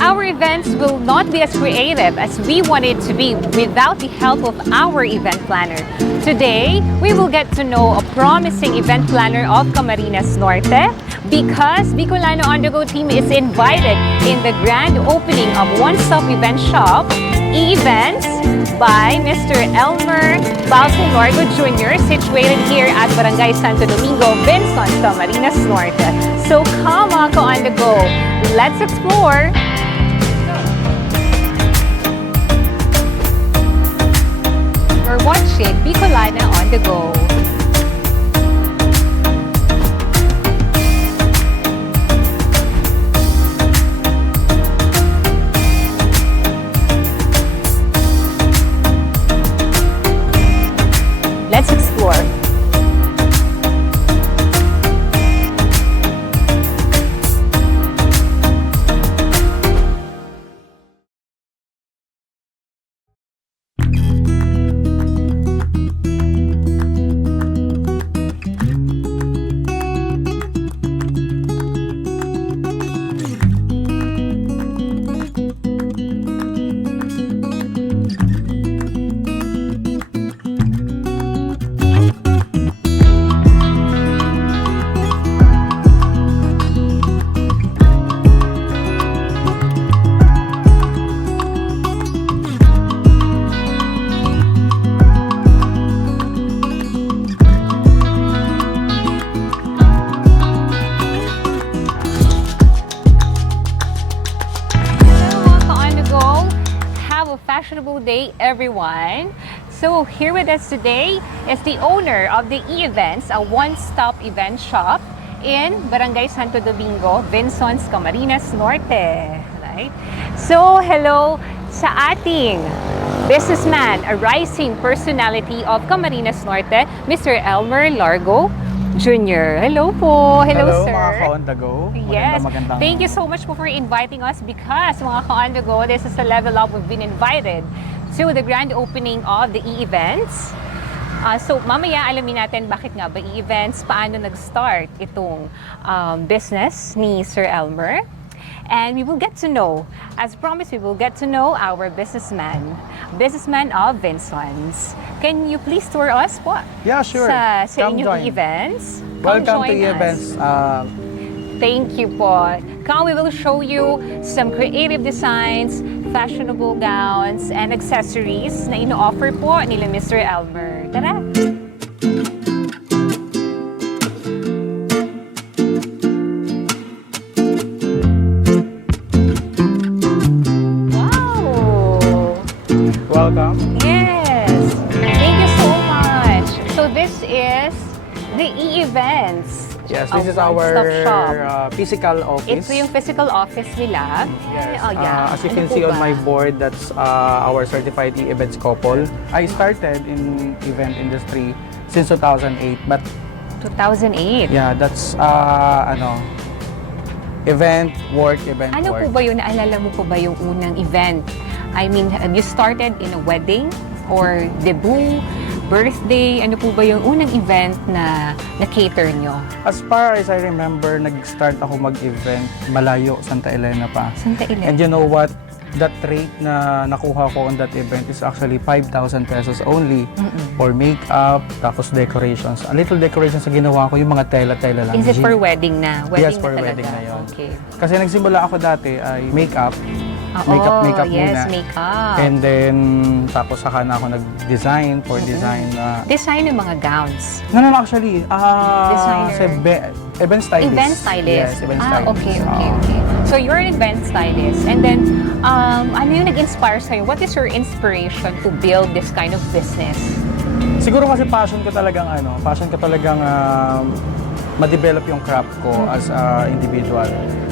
Our events will not be as creative as we want it to be without the help of our event planner. Today, we will get to know a promising event planner of Camarines Norte because Bicolana On The Go team is invited in the grand opening of one-stop event shop, EEvents, by Mr. Elmer Balce Largo Jr., situated here at Barangay Santo Domingo, Vinzons, Camarines Norte. So come on, On The Go, let's explore! We're watching Bicolana On The Go. Let's explore. Fashionable day, everyone. So here with us today is the owner of the EEvents, a one-stop event shop in Barangay Santo Domingo, Vinzons, Camarines Norte. Right? So hello sa ating businessman, a rising personality of Camarines Norte, Mr. Elmer Largo Jr. Hello po. Hello, sir. Mga ka-On The Go. Yes. Magandang. Thank you so much po for inviting us because mga ka-On The Go, this is a level up. We've been invited to the grand opening of the EEvents. So mamaya alamin natin bakit nga ba EEvents, paano nag-start itong business ni Sir Elmer. And we will get to know, as promised, we will get to know our businessman of Vinzons. Can you please tour us po? Yeah, sure. Sa Come inyong join. EEvents? Welcome to EEvents. Thank you po. Come, we will show you some creative designs, fashionable gowns, and accessories na ino-offer po nila Mr. Elmer. Tara! Welcome. Yes! Thank you so much. So this is the EEvents. Yes, this is our physical office. Ito yung physical office nila. Yes. Oh, yeah. As you Ano can po see on ba? my board, that's our certified EEvents couple. I started in event industry since 2008, but 2008. yeah, that's event work. Ano po ba yun? Naalala mo po ba yung unang event? I mean, have you started in a wedding or debut, birthday? Ano po ba yung unang event na na-cater nyo? As far as I remember, nag-start ako mag-event malayo, Santa Elena pa. Santa Elena. And you know what? That rate na nakuha ko on that event is actually 5,000 pesos only for makeup, tapos decorations. A little decorations na ginawa ko, yung mga tela-tela lang. Is it for wedding na? Wedding Yes, for na wedding talaga. na yun. Okay. Kasi nagsimula ako dati ay makeup. Makeup yes, muna. makeup. And then, tapos saka na ako nag-design for design. Design ng mga gowns. No, actually, Designer. Event stylist. Event stylist. Yes, event stylist. Okay. So you're an event stylist. And then, ano yung nag-inspire sa'yo? What is your inspiration to build this kind of business? Siguro kasi passion ko talagang ma-develop yung craft ko as a individual.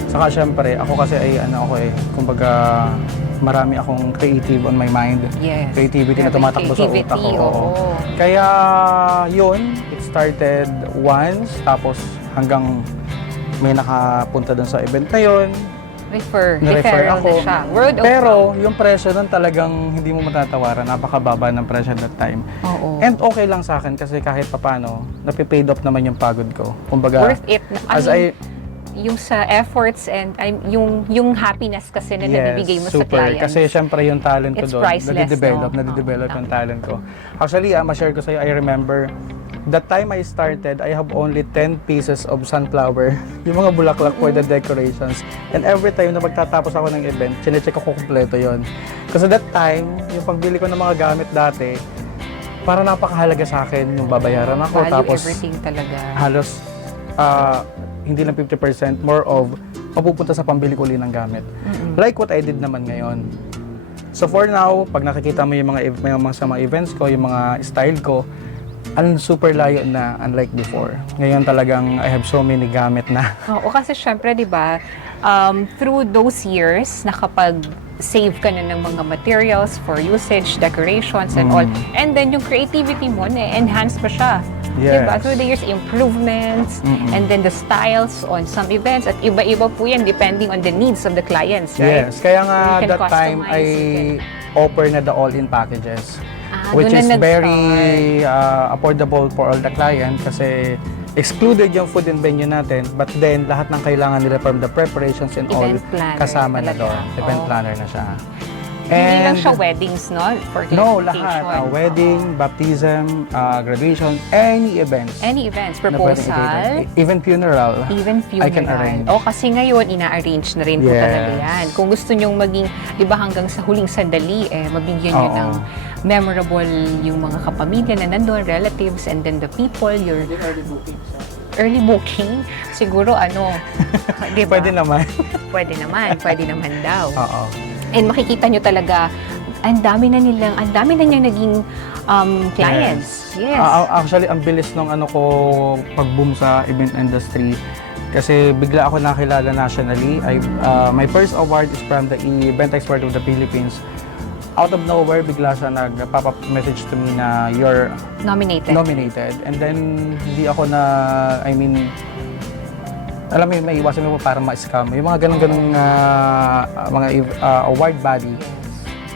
Saka syempre, ako kasi ay kumbaga marami akong creative on my mind. Yes. Creativity na tumatakbo sa utak ko. Oo. Kaya yun, it started once, tapos hanggang may nakapunta dun sa event na yun. Refer ako. na siya. Word of Pero mouth. yung presyo nun talagang hindi mo matatawaran. Napakababa ng presyo that time. Oo. And okay lang sa akin kasi kahit papano, napipaid off naman yung pagod ko. Kumbaga, Worth it. as I yung sa efforts and yung happiness kasi na nabibigay mo sa clients. Kasi syempre yung talent ko It's doon, priceless, nadidevelop yung talent ko. Actually, ma-share ko sa'yo, I remember, that time I started, I have only 10 pieces of sunflower, yung mga bulaklak for the decorations. And every time na magtatapos ako ng event, chinecheck ako kumpleto yon. Kasi that time, yung pagbili ko ng mga gamit dati, para napakahalaga sa akin yung babayaran ako. Value Tapos everything talaga. halos hindi lang 50%, more of mapupunta sa pambili ko ulit ng gamit. Like what I did naman ngayon. So for now, pag nakikita mo yung sa mga events ko, yung mga style ko, ang super layo na unlike before. Ngayon talagang I have so many gamit na. Oo, kasi syempre, di ba, through those years, nakapag-save ka na ng mga materials for usage, decorations, and all. And then, yung creativity mo, na-enhance pa siya. Yes. Diba? Through the years, improvements, and then the styles on some events, at iba-iba po yan depending on the needs of the clients, right? Yes, kaya nga You can that time customize, I offer na the all-in packages. Which doon is na very affordable for all the client kasi excluded yung food and venue natin, but then lahat ng kailangan nila from the preparations and all Event planner kasama na talaga. doon. Event planner na siya. Hindi lang siya weddings, no? For No, clarification. lahat. Wedding, baptism, graduation, any events. Any events, na pwedeng proposal, i-event. Even funeral. even funeral. I can arrange. O, kasi ngayon, ina-arrange na rin po Yes. talaga yan. Kung gusto nyong maging, di ba hanggang sa huling sandali, mabigyan nyo Oo. ng memorable yung mga kapamilya na nandun, relatives, and then the people, your early booking, siguro di ba? Pwede naman. Pwede naman daw. Oo. And makikita nyo talaga, ang dami na niyang naging clients. Yes. Actually, ang bilis ng ko pag-boom sa event industry. Kasi bigla ako nakilala nationally. My first award is from the EEvents Expert of the Philippines. Out of nowhere, bigla siya nag-pop-up message to me na you're nominated. And then, hindi ako alam mo, may iwasan mo parang ma-scam. Yung mga ganun-ganung mga award body.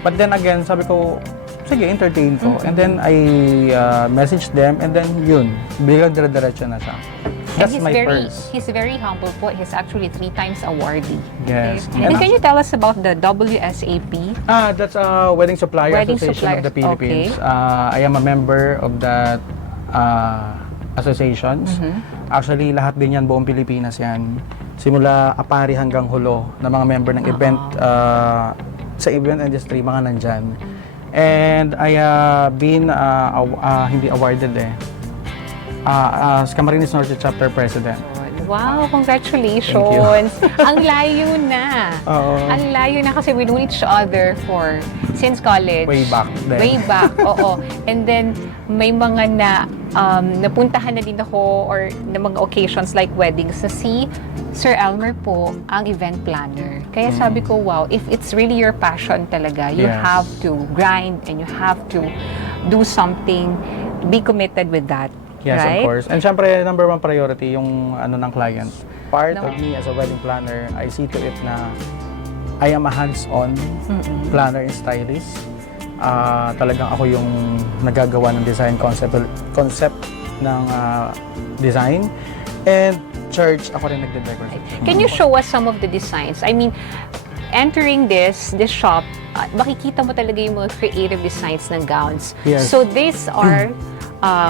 But then again, sabi ko, sige, entertain ko. And then I messaged them and then yun, biglang dire-diretso na siya. That's my first. He's very humble po. He's actually 3 times awardee. Yes. Okay. And can you tell us about the WSAP? That's a Wedding Supplier Association of the Philippines. Okay. I am a member of that associations. Actually, lahat din yan, buong Pilipinas yan. Simula Apari hanggang Hulo na mga member ng event sa event industry, mga nandyan. And I been hindi awarded as Camarines Norte Chapter President. Wow, congratulations! Ang layo na. Ang layo na kasi we know each other since college. Way back then. Way back, oo. And then, may mga napuntahan na din ako or na mga occasions like weddings na si Sir Elmer po ang event planner. Kaya sabi ko, wow, if it's really your passion talaga, you have to grind and you have to do something, be committed with that. Yes, right? of course. And syempre, number one priority yung ng client. Part of me as a wedding planner, I see to it na I am a hands-on planner and stylist. Talagang ako yung nagagawa ng design concept ng design. And church, ako rin nagde-decorate. Can you show us some of the designs? I mean, entering this shop, makikita mo talaga yung mga creative designs ng gowns. Yes. So these are,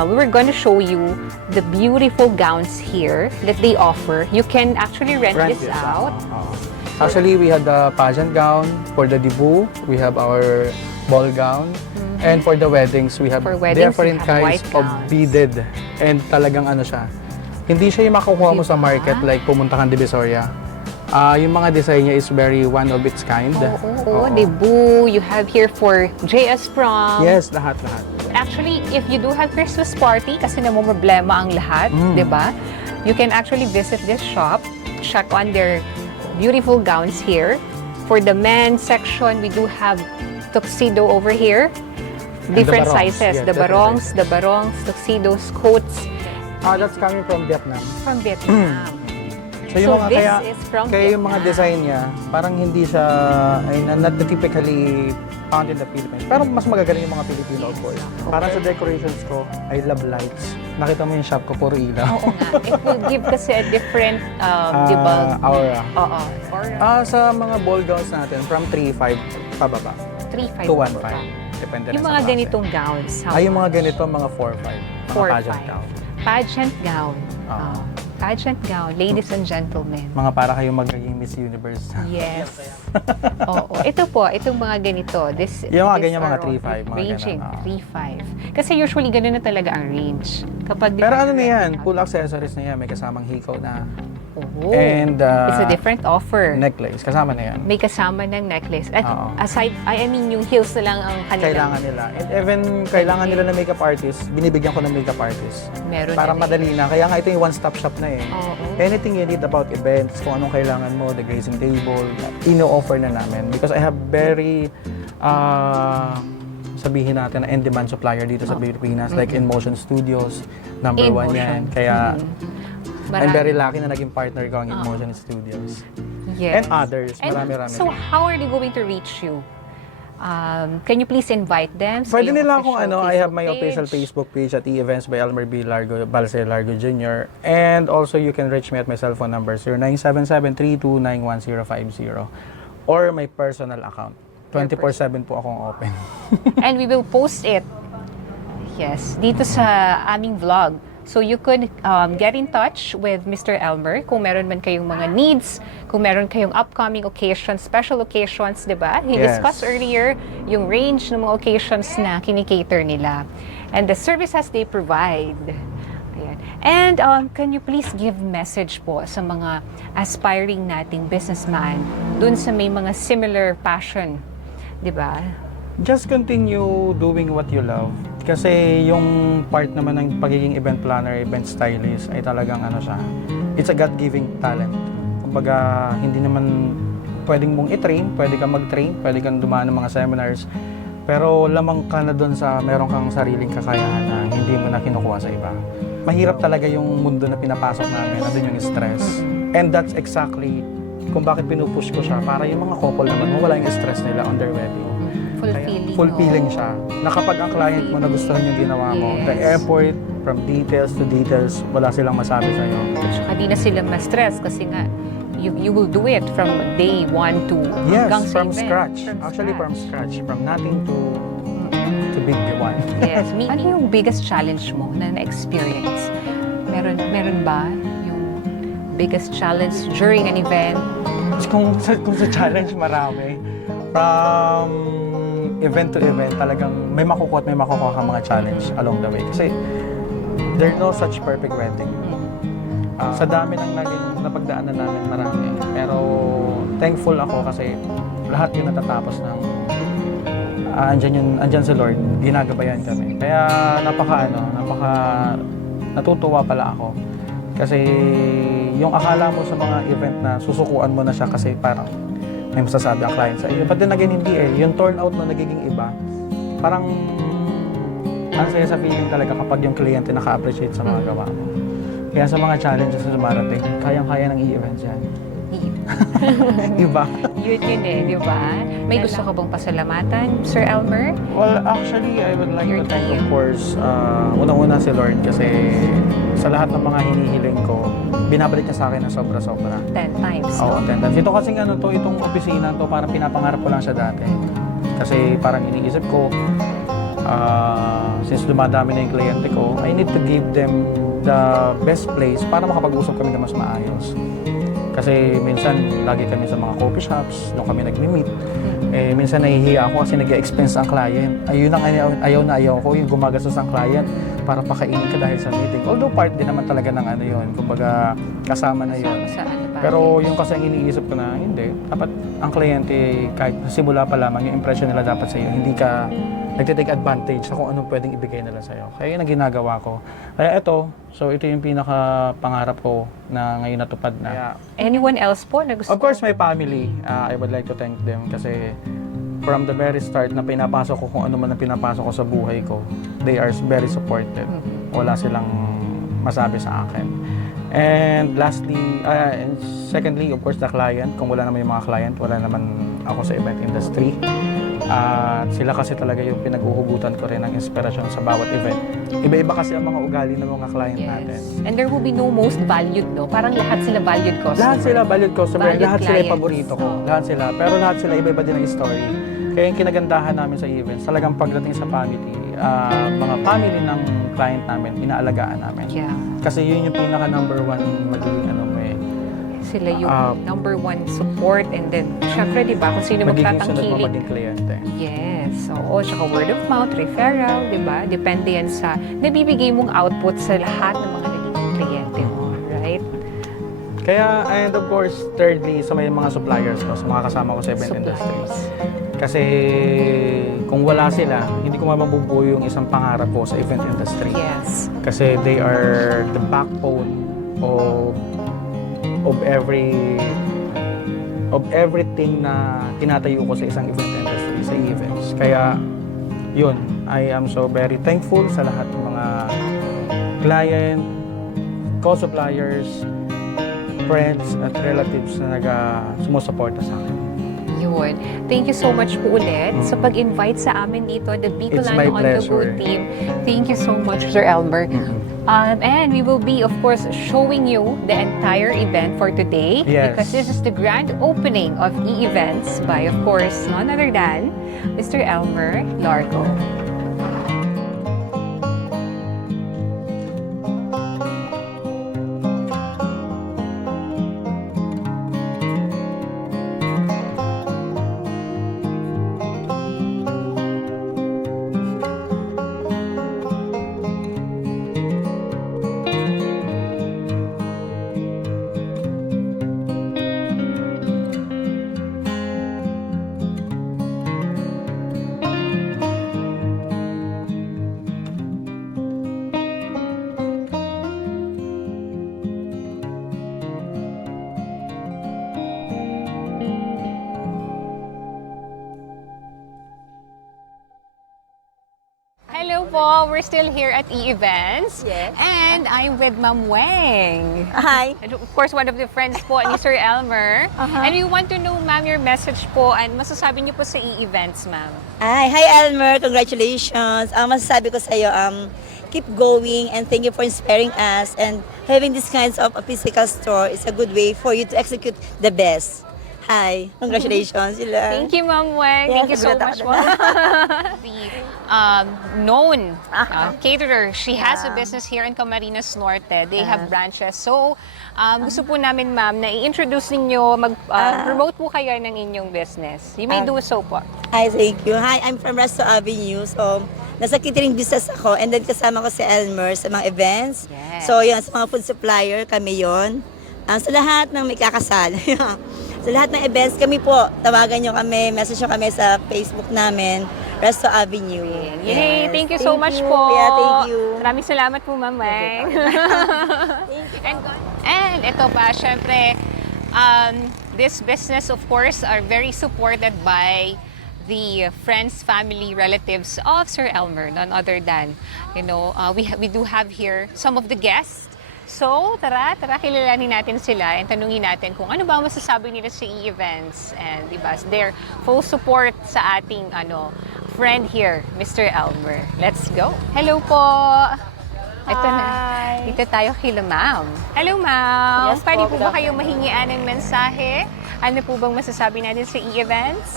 we were going to show you the beautiful gowns here that they offer. You can actually rent this out. Actually, we had the pageant gown. For the debut, we have our ball gown. And for the weddings, we have different kinds of beaded. And talagang siya. Hindi siya yung makukuha mo sa market like pumunta kang Divisoria. Yung mga design niya is very one of its kind. Debut. You have here for JS Prom. Yes, lahat. Actually, if you do have Christmas party, kasi namumroblema ang lahat, di ba? You can actually visit this shop, check on their beautiful gowns here. For the men's section, we do have tuxedo over here. Different sizes. Yes, the barongs, tuxedos, coats. That's coming from Vietnam. From Vietnam. So, yung mga, this kaya, is from kaya yung mga Vietnam. design niya, parang hindi siya, not typically found in the Philippines. Pero mas magagaling yung mga Pilipino, of course. Parang sa decorations ko, I love lights. Nakita mo yung shop ko, puro ilaw. Oo nga. It will give kasi a different, di ba? Aura. Oo. Aura. Sa mga ball gowns natin, from 3.5 pababa. 3.5 to 1.5. Depende Yung na sa mga klase. ganitong gowns. Yung mga ganito, mga 4.5. Mga 4.5. pageant gown. Pageant gown. Oo. Pageant gown, ladies and gentlemen. Mga para kayong magiging Miss Universe. Yes. Oo. Ito po, itong mga ganito. Yung mga these ganyan, mga are 3.5, mga ranging, ganun, 3.5. Kasi usually ganun na talaga ang range. Kapag Pero ano na yan, full accessories na yan. May kasamang hikaw na. Oh, And it's a different offer. necklace, kasama na yan. May kasama ng necklace. At Oo. aside, I mean, yung heels na lang ang kanilang. Kailangan nila. And even kailangan nila ng makeup artist, binibigyan ko ng makeup artist. Meron Para na madali na. Kaya nga ito yung one-stop shop na eh. Oo. Anything you need about events, kung anong kailangan mo, the grazing table, ino-offer na namin. Because I have very, sabihin natin na in-demand supplier dito sa Pilipinas, like In Motion Studios, number In 1 Motion. yan. Kaya, I'm Marami. very lucky na naging partner ko ang In Motion Studios. Yes. And others, And marami-rami. so, how are they going to reach you? Can you please invite them? sa Pwede iyong nila akong official I have Facebook my page? official Facebook page at EEvents by Elmer Balce Largo Jr. And also, you can reach me at my cell phone number, 0977-329-1050. Or my personal account. 24/7 po akong open. And we will post it, yes, dito sa aming vlog. So you could get in touch with Mr. Elmer kung meron man kayong mga needs, kung meron kayong upcoming occasions, special occasions, di ba? He Yes. discussed earlier yung range ng mga occasions na kinikater nila. And the services they provide. Ayan. And can you please give message po sa mga aspiring nating businessman dun sa may mga similar passion, di ba? Just continue doing what you love. Kasi yung part naman ng pagiging event planner, event stylist ay talagang ano siya. It's a God-giving talent. Kumbaga, hindi naman pwedeng mong i-train, pwede kang mag-train, pwede kang dumaan ng mga seminars. Pero lamang ka na doon sa meron kang sariling kakayahan na hindi mo na kinukuha sa iba. Mahirap talaga yung mundo na pinapasok namin, nandun yung stress. And that's exactly kung bakit pinupush ko siya para yung mga couple naman mawala yung stress nila on their wedding. Fulfilling siya. Na kapag ang client mo nagustuhan yung ginawa mo, Yes. the effort from details to details, wala silang masabi sa'yo. Tsaka di na sila ma-stress kasi nga you will do it from day 1 to Yes, hanggang sa from event. scratch. Actually, from scratch. From nothing to big one. Yes. Ano yung biggest challenge mo na na-experience? Meron ba yung biggest challenge during an event? Kung sa challenge, marami. From event to event, talagang may makukuha at may makukuha kang mga challenge along the way. Kasi there's no such perfect wedding. Sa dami ng naging napagdaanan namin, marami. Pero thankful ako kasi lahat yun natatapos ng andyan si Lord, ginagabayan kami. Kaya napaka natutuwa pala ako. Kasi yung akala mo sa mga event na susukuan mo na siya kasi parang may masasabi ang client sa iyo. But then again, hindi eh. Yung turnout na nagiging iba, parang ang saya sa feeling talaga kapag yung kliyente naka-appreciate sa mga gawa mo. Kaya sa mga challenges na dumarating, kayang-kaya ng EEvents yan. Iba. Yun eh, di ba? May gusto ka bang pasalamatan, Sir Elmer? Well, actually, I would like Your to thank, team. of course, unang-una si Lord kasi sa lahat ng mga hinihiling ko, binabalik niya sa akin ng sobra-sobra. 10 times. Oo, attendance. Ito kasing itong opisina to, parang pinapangarap ko lang siya dati. Kasi parang iniisip ko, since dumadami na yung kliyente ko, I need to give them the best place para makapag-usap kami na mas maayos. Kasi minsan, lagi kami sa mga coffee shops, doon kami nag-meet. Eh, minsan nahihiya ako kasi nag-expense ang client. Ayun ang ayaw ko, yung gumagastos ang client para pakainin ka dahil sa meeting. Although part din naman talaga ng yun, kumbaga kasama na yun. Pero yung kasi ang iniisip ko na, hindi. Dapat ang kliyente, kahit simula pa lamang, yung impression nila dapat sa iyo, hindi ka nagtitake advantage sa kung anong pwedeng ibigay nila sa iyo. Kaya yun ang ginagawa ko. Kaya ito yung pinaka-pangarap ko na ngayon natupad na. Kaya, Anyone else po na gusto? of course, my family, I would like to thank them kasi from the very start na pinapasok ko kung ano man ang pinapasok ko sa buhay ko, they are very supportive. Wala silang masabi sa akin. And lastly, and secondly, of course, the client. Kung wala naman yung mga client, wala naman ako sa event industry. At sila kasi talaga yung pinag-uhugutan ko rin ng inspirasyon sa bawat event. Iba-iba kasi ang mga ugali ng mga client natin. And there will be no most valued, no? Parang lahat sila valued customer. Lahat sila valued customer, Valued lahat sila yung clients. paborito ko. Lahat sila. Pero lahat sila iba-iba din ang story. Kaya yung kinagandahan namin sa events, talagang pagdating sa family, mga family ng client namin, inaalagaan namin. Yeah. Kasi yun yung pinaka number one magiging Sila yung number one support, and then, syempre, di ba, kung sino magiging sunod mo magtatangkilik. maging kliyente. Yes. Oo, tsaka word of mouth, referral, di ba? Depende yan sa nabibigay mong output sa lahat ng mga naging kliyente mo, right? Kaya, and of course, thirdly, sa may mga suppliers ko, sa mga kasama ko sa event industry. Kasi kung wala sila, hindi ko mabubuo yung isang pangarap ko sa event industry. Yes. Kasi they are the backbone of everything na tinatayo ko sa isang event industry, sa events. Kaya, yun, I am so very thankful sa lahat ng mga client, co-suppliers, friends, at relatives na sumusuporta sa akin. Yun. Thank you so much po ulit sa pag-invite sa amin dito, the Bicolana On The Go team. Thank you so much, Sir Elmer. And we will be, of course, showing you the entire event for today. Yes. Because this is the grand opening of EEvents by, of course, none other than Mr. Elmer Largo. Hello po, we're still here at EEvents. Yes. And I'm with Ma'am Weng. Hi. And of course, one of the friends po ni Sir Elmer. And we want to know, ma'am, your message po and masasabi niyo po sa EEvents, ma'am. Hi Elmer, congratulations. Masasabi ko sa iyo, keep going and thank you for inspiring us, and having this kinds of a physical store is a good way for you to execute the best. Hi, congratulations sila. Thank you, Ma'am Weng. Yes, Thank you so much po. The known caterer, she has a business here in Camarines Norte. They have branches. So, gusto po namin, ma'am, na i-introduce ninyo, mag-promote po kayo ng inyong business. You may do so po. Hi, thank you. Hi, I'm from Resto Avenue. So, nasa catering business ako, and then kasama ko si Elmer sa mga events. Yes. So, yun, sa mga food supplier, kami yon. Sa lahat ng may kakasal. Sa lahat ng events, kami po, tawagan nyo kami, message nyo kami sa Facebook namin, Resto Avenue. Yay! Thank you so much po. Yeah, thank you. Maraming salamat po, Ma'am Weng. And ito pa, syempre, this business, of course, are very supported by the friends, family, relatives of Sir Elmer, none other than, we do have here some of the guests. So, tara, kilalanin natin sila and tanungin natin kung ano ba ang masasabi nila sa EEvents and diba, their full support sa ating friend here, Mr. Elmer. Let's go. Hello po. Ito na. Dito tayo kila ma'am. Hello ma'am. Yes, Pwede po, po ba kayong mahingian ng mensahe? Ano po bang masasabi natin sa EEvents?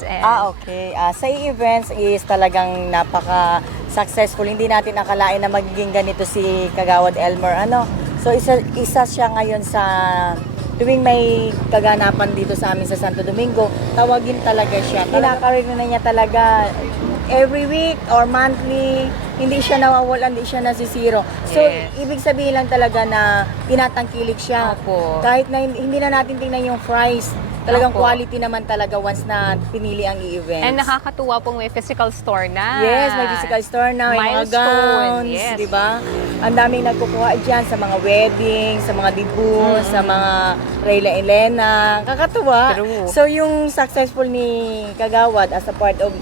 Okay. Sa EEvents is talagang napaka-successful. Hindi natin akalain na magiging ganito si Kagawad Elmer. So isa siya ngayon sa tuwing may kaganapan dito sa amin sa Santo Domingo, tawagin talaga siya. Kinakaroon na niya talaga every week or monthly, hindi siya nawawala, hindi siya nasisiro. So, ibig sabihin lang talaga na tinatangkilik siya. Opo. Kahit na hindi na natin tingnan yung price, talagang Opo. quality naman talaga once na pinili ang EEvents. And nakakatuwa pong may physical store na. Yes, may physical store na, may mga gowns, yes. di ba? Ang daming nagkukuha dyan sa mga wedding, sa mga debut, sa mga Reyla Elena. Kakatuwa. True. So, yung successful ni Kagawad as a part of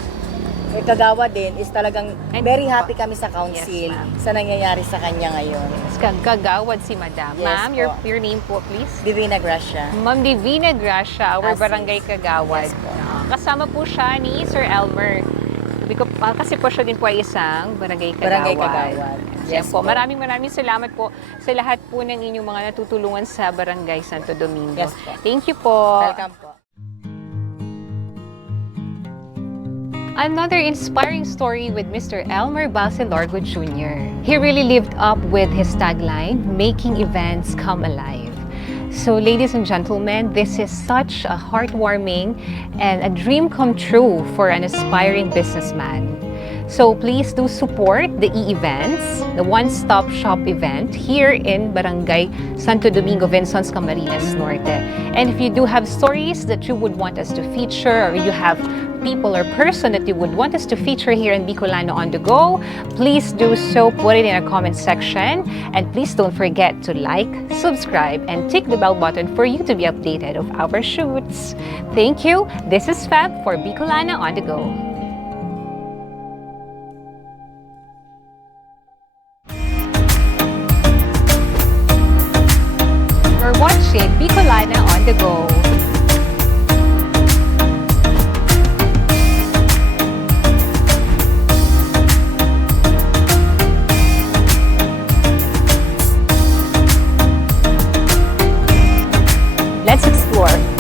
Kagawa din is talagang And- very happy kami sa council Yes, ma'am. sa nangyayari sa kanya ngayon. Kagawad si Madam. Yes Ma'am, po. your name po, please. Divina Gracia. Ma'am Divina Gracia, our Asis. barangay kagawad. Yes po. Kasama po siya ni Sir Elmer. Kasi po siya din po ay isang barangay kagawad. Barangay kagawad. Yes Yes po. po. Maraming salamat po sa lahat po ng inyong mga natutulungan sa Barangay Santo Domingo. Yes po. Thank you po. Welcome po. Another inspiring story with Mr. Elmer Balce Largo Jr. He really lived up with his tagline, making events come alive. So ladies and gentlemen, this is such a heartwarming and a dream come true for an aspiring businessman. So please do support the EEvents, the one-stop shop event here in Barangay Santo Domingo, Vinzons, Camarines Norte. And if you do have stories that you would want us to feature, or you have people or person that you would want us to feature here in Bicolana On The Go, please do so, put it in our comment section. And please don't forget to like, subscribe, and tick the bell button for you to be updated of our shoots. Thank you. This is Fab for Bicolana On The Go. You're watching Bicolana On The Go. Let's explore.